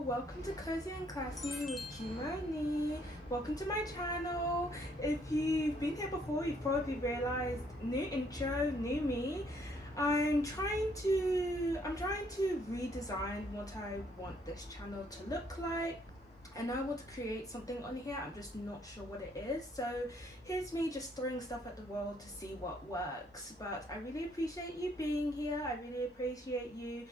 welcome to Cozy and Classy with Kimoni. Welcome to my channel. If you've been here before, you've probably realized new intro, new me. I'm trying to redesign what I want this channel to look like. And I want to create something on here. I'm just not sure what it is. So here's me just throwing stuff at the wall to see what works. But I really appreciate you being here. I really appreciate you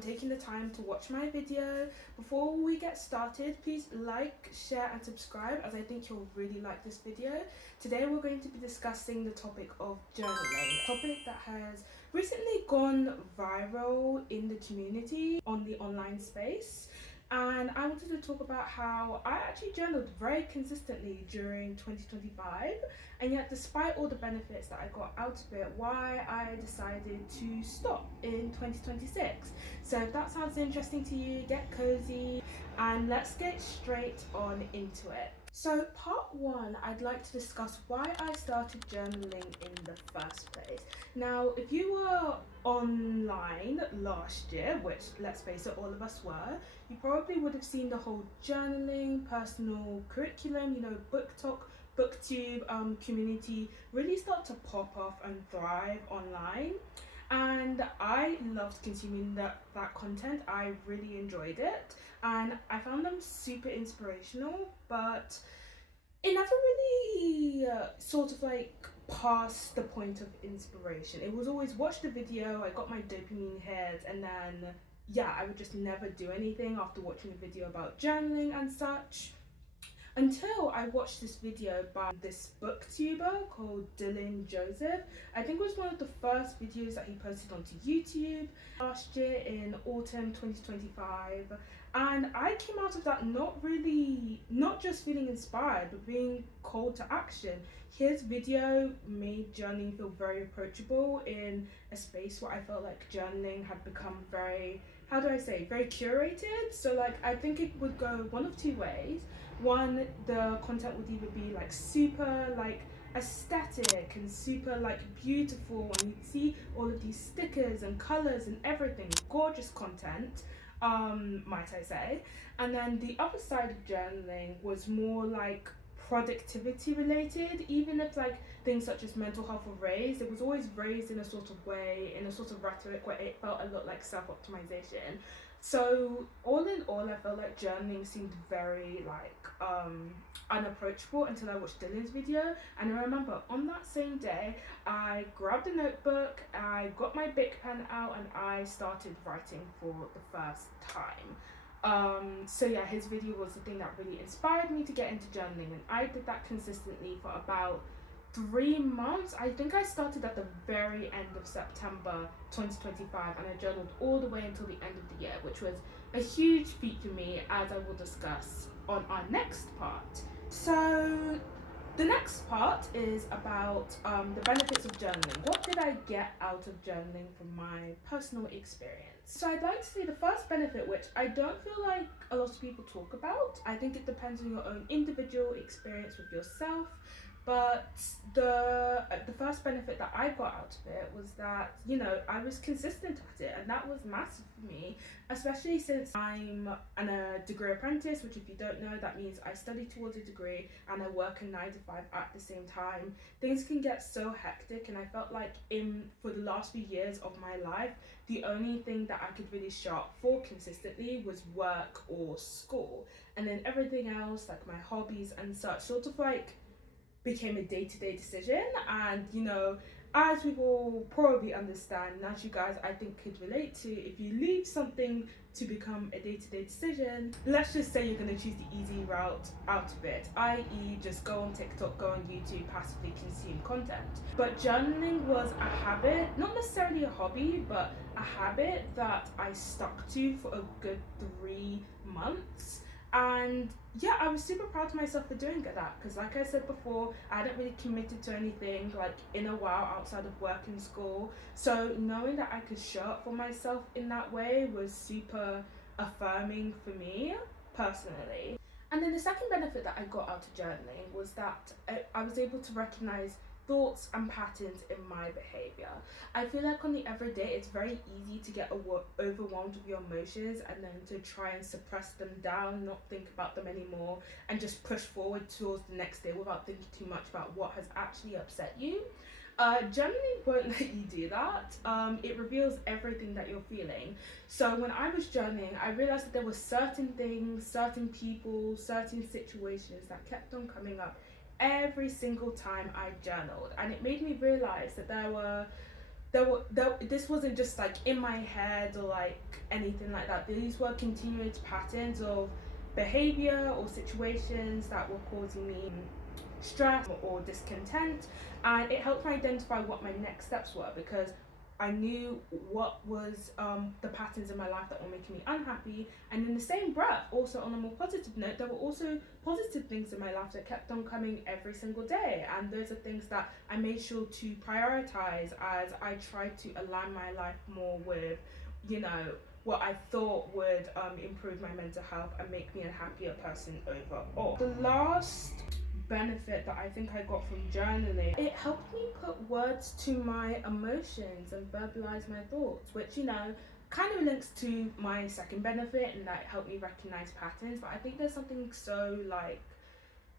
taking the time to watch my video. Before we get started, please like, share and subscribe, as I think you'll really like this video. Today we're going to be discussing the topic of journaling, a topic that has recently gone viral in the community on the online space. And I wanted to talk about how I actually journaled very consistently during 2025, and yet despite all the benefits that I got out of it, why I decided to stop in 2026. So if that sounds interesting to you, get cozy and let's get straight on into it. So part one, I'd like to discuss why I started journaling in the first place. Now, if you were online last year, which let's face it, all of us were, you probably would have seen the whole journaling, personal curriculum, book talk, booktube community really start to pop off and thrive online. And I loved consuming that content. I really enjoyed it and I found them super inspirational, but it never really past the point of inspiration. It was always watch the video, I got my dopamine hit, and then I would just never do anything after watching a video about journaling and such. Until I watched this video by this booktuber called Dylan Joseph. I think it was one of the first videos that he posted onto YouTube last year in autumn 2025. And I came out of that not just feeling inspired, but being called to action. His video made journaling feel very approachable in a space where I felt like journaling had become very curated. So I think it would go one of two ways. One, the content would either be super aesthetic and super beautiful, and you'd see all of these stickers and colors and everything, gorgeous content, might I say. And then the other side of journaling was more productivity related. Even if things such as mental health were raised, it was always raised in a sort of way, in a sort of rhetoric where it felt a lot like self-optimization. So all in all, I felt like journaling seemed very unapproachable until I watched Dylan's video. And I remember on that same day, I grabbed a notebook, I got my Bic pen out, and I started writing for the first time. His video was the thing that really inspired me to get into journaling, and I did that consistently for about 3 months. I think I started at the very end of September 2025, and I journaled all the way until the end of the year, which was a huge feat for me, as I will discuss on our next part. So the next part is about the benefits of journaling. What did I get out of journaling from my personal experience? So I'd like to say the first benefit, which I don't feel like a lot of people talk about. I think it depends on your own individual experience with yourself. But the first benefit that I got out of it was that, I was consistent at it, and that was massive for me, especially since I'm a degree apprentice, which if you don't know, that means I study towards a degree and I work a 9 to 5 at the same time. Things can get so hectic, and I felt like for the last few years of my life, the only thing that I could really show up for consistently was work or school. And then everything else, like my hobbies and such, became a day-to-day decision. And as we will probably understand, and as you guys I think could relate to, if you leave something to become a day-to-day decision, let's just say you're going to choose the easy route out of it, i.e. just go on TikTok, go on YouTube, passively consume content. But journaling was a habit, not necessarily a hobby, but a habit that I stuck to for a good 3 months. And I was super proud of myself for doing that, because like I said before, I hadn't really committed to anything in a while outside of work and school. So knowing that I could show up for myself in that way was super affirming for me personally. And then the second benefit that I got out of journaling was that I was able to recognize thoughts and patterns in my behavior. I feel like on the everyday, it's very easy to get overwhelmed with your emotions and then to try and suppress them down, not think about them anymore, and just push forward towards the next day without thinking too much about what has actually upset you. Journaling won't let you do that. It reveals everything that you're feeling. So when I was journaling, I realized that there were certain things, certain people, certain situations that kept on coming up every single time I journaled, and it made me realize that this wasn't just like in my head or like anything like that. These were continuous patterns of behavior or situations that were causing me stress or discontent, and it helped me identify what my next steps were, because I knew what was the patterns in my life that were making me unhappy. And in the same breath, also on a more positive note, there were also positive things in my life that kept on coming every single day. And those are things that I made sure to prioritize as I tried to align my life more with, you know, what I thought would improve my mental health and make me a happier person overall. The last benefit that I think I got from journaling, it helped me put words to my emotions and verbalize my thoughts, which, you know, kind of links to my second benefit, and that helped me recognize patterns. But I think there's something so like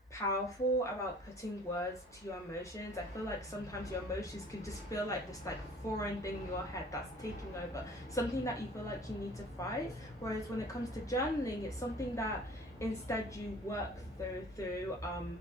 powerful about putting words to your emotions. I feel like sometimes your emotions can just feel like this like foreign thing in your head that's taking over, something that you feel like you need to fight. Whereas when it comes to journaling, it's something that instead you work through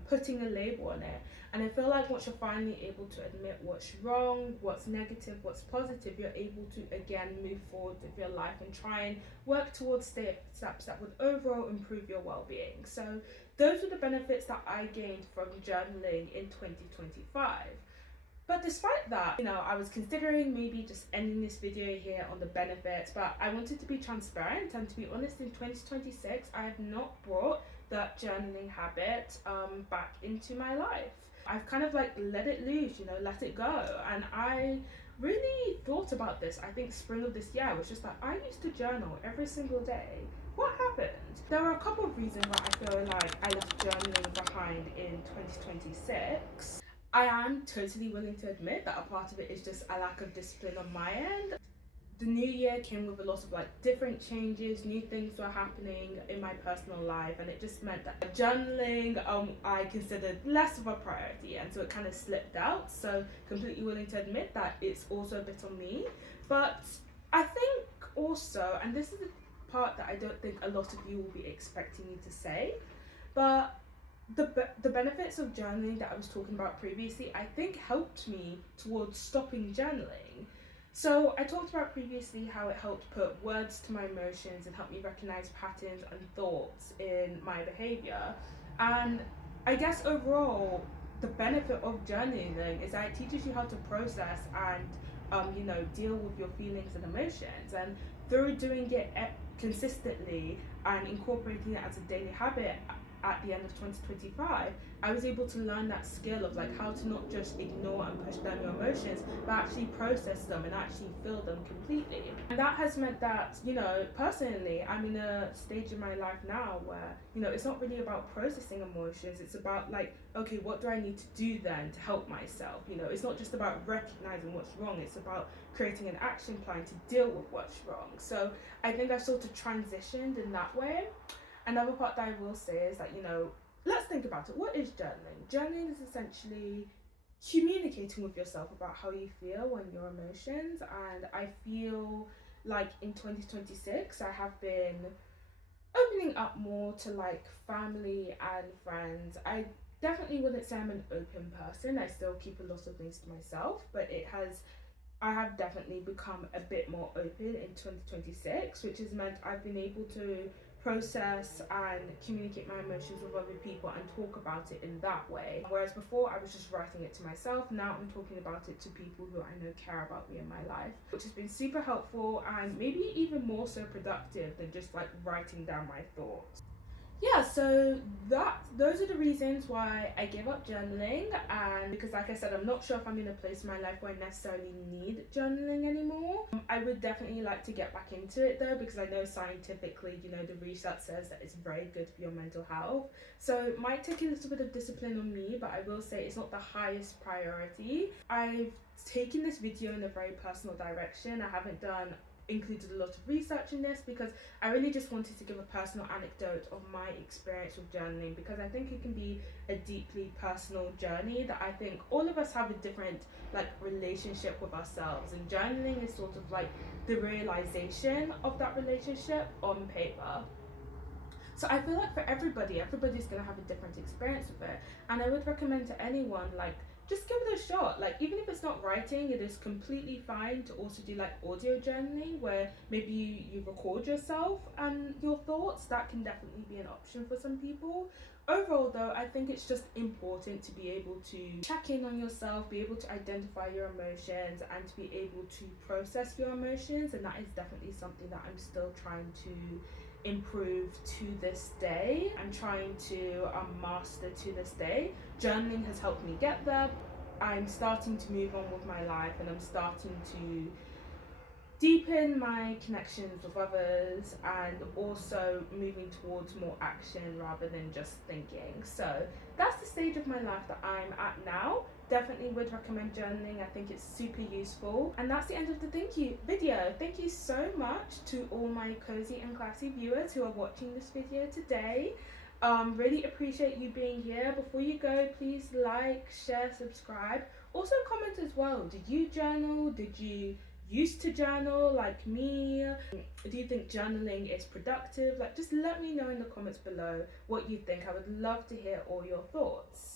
putting a label on it. And I feel like once you're finally able to admit what's wrong, what's negative, what's positive, you're able to again move forward with your life and try and work towards steps that would overall improve your well-being. So those were the benefits that I gained from journaling in 2025. But despite that, you know, I was considering maybe just ending this video here on the benefits, but I wanted to be transparent and to be honest, in 2026, I have not brought that journaling habit back into my life. I've kind of like let it loose, you know, let it go. And I really thought about this. I think spring of this year, I was just like, I used to journal every single day. What happened? There are a couple of reasons why I feel like I left journaling behind in 2026. I am totally willing to admit that a part of it is just a lack of discipline on my end. The new year came with a lot of like different changes, new things were happening in my personal life, and it just meant that journaling I considered less of a priority, and so it kind of slipped out. So completely willing to admit that it's also a bit on me. But I think also, and this is the part that I don't think a lot of you will be expecting me to say, but the benefits of journaling that I was talking about previously, I think helped me towards stopping journaling. So I talked about previously how it helped put words to my emotions and helped me recognize patterns and thoughts in my behavior. And I guess overall, the benefit of journaling is that it teaches you how to process and you know, deal with your feelings and emotions. And through doing it consistently and incorporating it as a daily habit, at the end of 2025, I was able to learn that skill of like how to not just ignore and push down your emotions, but actually process them and actually feel them completely. And that has meant that, you know, personally, I'm in a stage in my life now where, you know, it's not really about processing emotions. It's about like, okay, what do I need to do then to help myself? You know, it's not just about recognizing what's wrong. It's about creating an action plan to deal with what's wrong. So I think I've sort of transitioned in that way. Another part that I will say is that, you know, let's think about it. What is journaling? Journaling is essentially communicating with yourself about how you feel and your emotions. And I feel like in 2026, I have been opening up more to like family and friends. I definitely wouldn't say I'm an open person. I still keep a lot of things to myself, but I have definitely become a bit more open in 2026, which has meant I've been able to process and communicate my emotions with other people and talk about it in that way. Whereas before I was just writing it to myself, now I'm talking about it to people who I know care about me in my life, which has been super helpful and maybe even more so productive than just like writing down my thoughts. Yeah, so those are the reasons why I gave up journaling, and because like I said, I'm not sure if I'm in a place in my life where I necessarily need journaling anymore. I would definitely like to get back into it though, because I know scientifically, the research says that it's very good for your mental health. So it might take a little bit of discipline on me, but I will say it's not the highest priority. I've taken this video in a very personal direction. I haven't included a lot of research in this because I really just wanted to give a personal anecdote of my experience with journaling, because I think it can be a deeply personal journey that I think all of us have a different relationship with ourselves, and journaling is sort of like the realization of that relationship on paper. So I feel like for everybody's gonna have a different experience with it. And I would recommend to anyone, just give it a shot. Like, even if it's not writing, it is completely fine to also do like audio journaling, where maybe you record yourself and your thoughts. That can definitely be an option for some people. Overall though, I think it's just important to be able to check in on yourself, be able to identify your emotions, and to be able to process your emotions. And that is definitely something that I'm still trying to improve to this day. I'm trying to master to this day. Journaling has helped me get there. I'm starting to move on with my life, and I'm starting to deepen my connections with others, and also moving towards more action rather than just thinking. So that's the stage of my life that I'm at now. Definitely would recommend journaling. I think it's super useful. And that's the end of the thank you video. Thank you so much to all my cozy and classy viewers who are watching this video today. Really appreciate you being here. Before you go, please like, share, subscribe. Also comment as well. Did you journal? Did you used to journal like me? Do you think journaling is productive? Just let me know in the comments below what you think. I would love to hear all your thoughts.